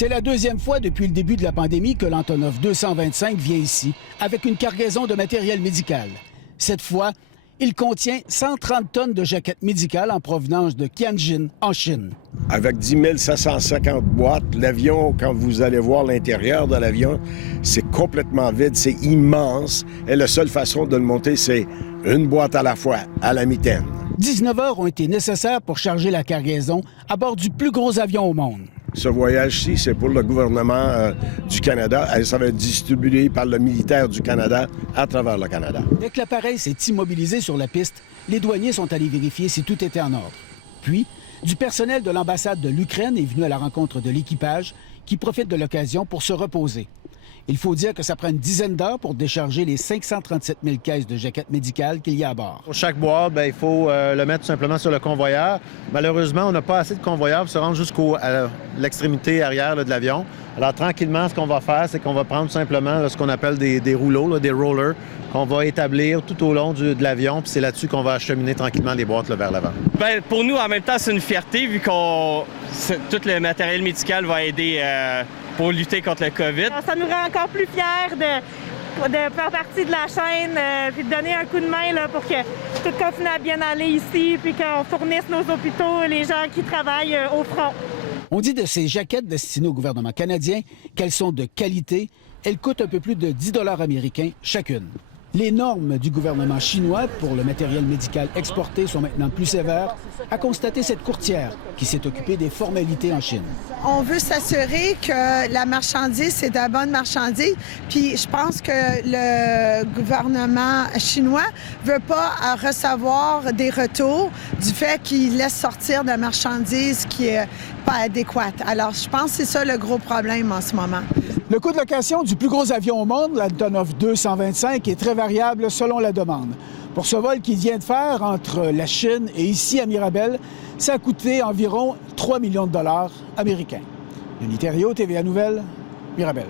C'est la deuxième fois depuis le début de la pandémie que l'Antonov 225 vient ici, avec une cargaison de matériel médical. Cette fois, il contient 130 tonnes de jaquettes médicales en provenance de Tianjin, en Chine. Avec 10 750 boîtes, l'avion, quand vous allez voir l'intérieur de l'avion, c'est complètement vide, c'est immense. Et la seule façon de le monter, c'est une boîte à la fois, à la mitaine. 19 heures ont été nécessaires pour charger la cargaison à bord du plus gros avion au monde. Ce voyage-ci, c'est pour le gouvernement du Canada. Ça va être distribué par le militaire du Canada à travers le Canada. Dès que l'appareil s'est immobilisé sur la piste, les douaniers sont allés vérifier si tout était en ordre. Puis, du personnel de l'ambassade de l'Ukraine est venu à la rencontre de l'équipage qui profite de l'occasion pour se reposer. Il faut dire que ça prend une dizaine d'heures pour décharger les 537 000 caisses de jaquettes médicales qu'il y a à bord. Pour chaque boîte, il faut le mettre tout simplement sur le convoyeur. Malheureusement, on n'a pas assez de convoyeurs pour se rendre jusqu'à l'extrémité arrière de l'avion. Alors, tranquillement, ce qu'on va faire, c'est qu'on va prendre tout simplement ce qu'on appelle des rouleaux, des rollers, qu'on va établir tout au long de l'avion. Puis c'est là-dessus qu'on va acheminer tranquillement les boîtes vers l'avant. Bien, pour nous, en même temps, c'est une fierté vu que tout le matériel médical va aider pour lutter contre le COVID. Ça nous rend encore plus fiers de faire partie de la chaîne puis de donner un coup de main là, pour que tout continue à bien aller ici puis qu'on fournisse nos hôpitaux et les gens qui travaillent au front. On dit de ces jaquettes destinées au gouvernement canadien qu'elles sont de qualité. Elles coûtent un peu plus de 10 $ américains chacune. Les normes du gouvernement chinois pour le matériel médical exporté sont maintenant plus sévères, a constaté cette courtière qui s'est occupée des formalités en Chine. On veut s'assurer que la marchandise, c'est de la bonne marchandise. Puis je pense que le gouvernement chinois ne veut pas recevoir des retours du fait qu'il laisse sortir de la marchandise qui n'est pas adéquate. Alors je pense que c'est ça le gros problème en ce moment. Le coût de location du plus gros avion au monde, l'Antonov 225, est très variable selon la demande. Pour ce vol qu'il vient de faire entre la Chine et ici à Mirabel, ça a coûté environ 3 millions de dollars américains. Denis Thériault, TVA Nouvelles, Mirabel.